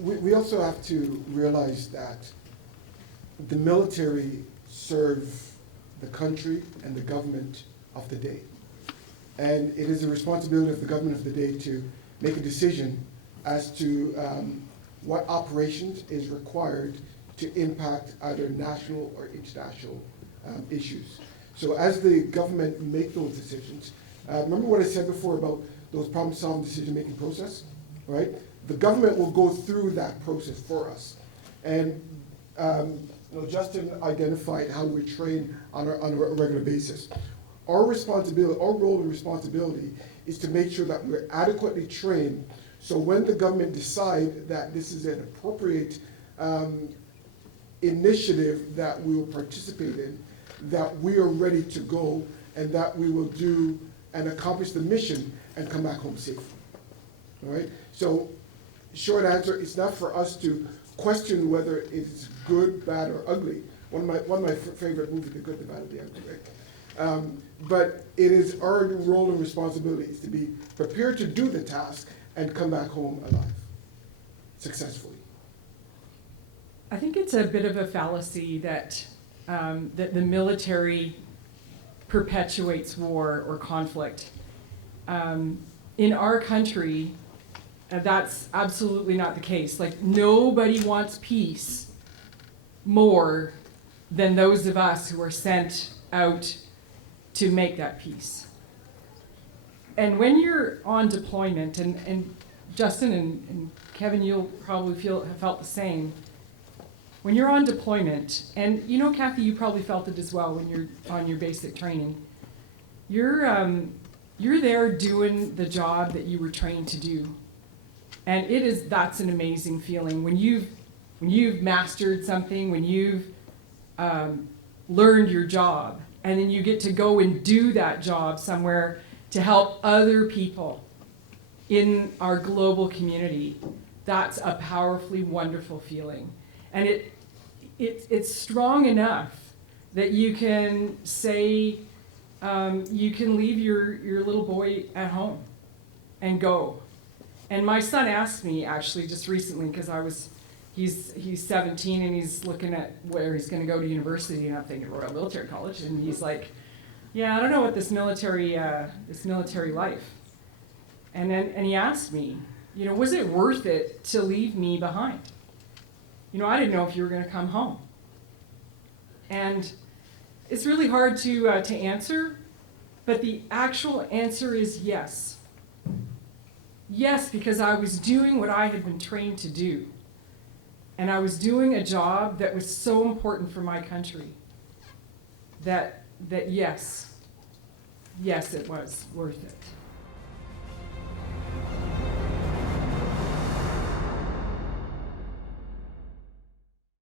we also have to realize that the military serve the country and the government of the day. And it is the responsibility of the government of the day to make a decision as to what operations is required to impact either national or international issues. So as the government make those decisions, remember what I said before about those problem-solving decision-making process, right? The government will go through that process for us. And Justin identified how we train on a regular basis. Our responsibility, our role and responsibility is to make sure that we're adequately trained, so when the government decide that this is an appropriate initiative that we will participate in, that we are ready to go and that we will do and accomplish the mission and come back home safe. All right? So, short answer, it's not for us to question whether it's good, bad, or ugly. One of my favorite movies, The Good, the Bad, and the Ugly, right? But it is our role and responsibility is to be prepared to do the task and come back home alive, successfully. I think it's a bit of a fallacy that that the military perpetuates war or conflict. In our country, that's absolutely not the case. Like, nobody wants peace more than those of us who are sent out to make that peace. And when you're on deployment, and Justin and Kevin, you'll probably have felt the same. When you're on deployment, and you know, Kathy, you probably felt it as well when you're on your basic training, you're there doing the job that you were trained to do. And that's an amazing feeling. When you've mastered something, when you've learned your job, and then you get to go and do that job somewhere to help other people in our global community, that's a powerfully wonderful feeling. And it's strong enough that you can say, you can leave your little boy at home and go. And my son asked me actually just recently, because he's 17 and he's looking at where he's going to go to university, and I'm thinking Royal Military College, and he's like, yeah, I don't know what this military life. And he asked me, was it worth it to leave me behind? I didn't know if you were going to come home. And it's really hard to answer, but the actual answer is yes. Yes, because I was doing what I had been trained to do. And I was doing a job that was so important for my country that yes, it was worth it.